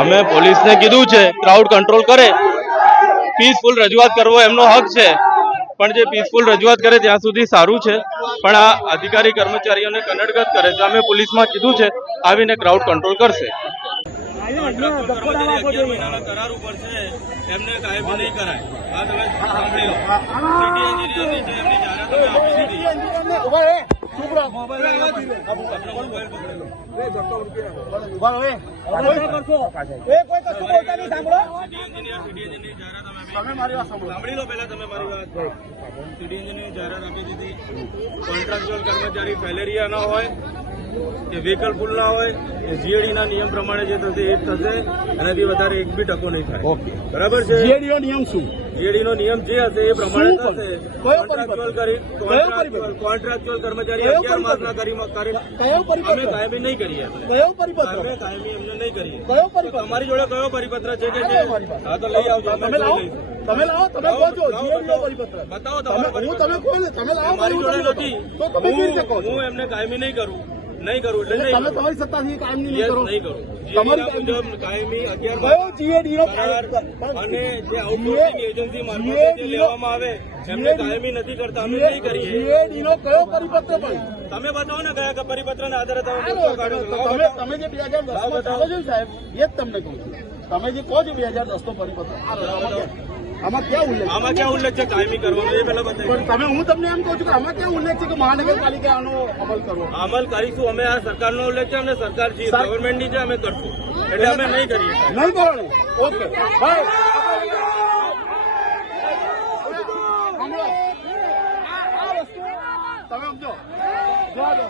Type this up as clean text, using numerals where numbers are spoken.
અમે પોલીસને કીધું છે ક્રાઉડ કંટ્રોલ કરે, પીસફુલ રજૂઆત કરવો એમનો હક છે, પણ જે પીસફુલ રજૂઆત કરે ત્યાં સુધી સારું છે, પણ આ અધિકારી કર્મચારીઓને કનડગત કરે છે. અમે પોલીસમાં કીધું છે આવીને ક્રાઉડ કંટ્રોલ કરશે. કરાર ઉપર છે એમને કાયમી નહીં કરાય. આ તમે સાંભળી લો. સિટી એન્જિનિયરની જે એમની જાહેરાત તમે આપી દીધી. સાંભળી લો પહેલા તમે મારી વાત. સિટી એન્જિનિયરની જાહેરાત આપી દીધી. કોન્ટ્રાક્ચ્યુઅલ કર્મચારી ફેલેરિયા ના હોય કે વ્હીકલ ફૂલ ના હોય, જીએડી ના નિયમ પ્રમાણે જે થશે એ થશે, એનાથી વધારે એક બી ટકો નહીં થાય. બરાબર છે. જીએડી નો નિયમ શું? જીએડી નો નિયમ જે હશે એ પ્રમાણે થશે. કોન્ટ્રાક્ચ્યુઅલ કર્મચારી 11 માસના અમે કાયમી નહીં કરીએ. અમે કાયમી એમને નહીં કરીએ. તમારી જોડે કયો પરિપત્ર છે કે હા તો લઈ આવજો. તમે લાવો, તમે લાવો, તમે કહો છો જીએડી નો પરિપત્ર બતાવો. તમે લાવો, મારી જોડે નથી તો તમે કેવી રીતે કહો? હું એમને કાયમી નહીં કરું. નહીં કરું એટલે નહીં. તમે તમારી સત્તાથી કાયમી નહીં કરો. નહીં કરું. તમારી કાયમી 11 જીએડી નો અને જે આઉટસોર્સિંગ એજન્સી મારફતે જે લેવામાં આવે એમને કાયમી નથી કરતા. અમે નહીં કરીએ. જીએડી નો કયો પરિપત્ર પણ તમે બતાવો ને, કયા પરિપત્ર ના આધારે તમે જે 2010 બતાવો છો સાહેબ, એ જ તમને કહું છું. તમે જે કહો છો 2010 નો પરિપત્ર આમાં ક્યાં ઉલ્લેખ છે કાયમી કરવાનો? એ પેલા બતાવો. તમે હું તમને એમ કહું છું કે આમાં ક્યાં ઉલ્લેખ છે કે મહાનગરપાલિકા આનો અમલ કરવો? અમલ કરીશું અમે. આ સરકારનો ઉલ્લેખ છે અને સરકાર જે ગવર્મેન્ટની છે અમે કરશું, એટલે અમે નહીં કરીએ. નહીં કરો. ઓકે ભાઈ, તમે સમજો. ચાલો.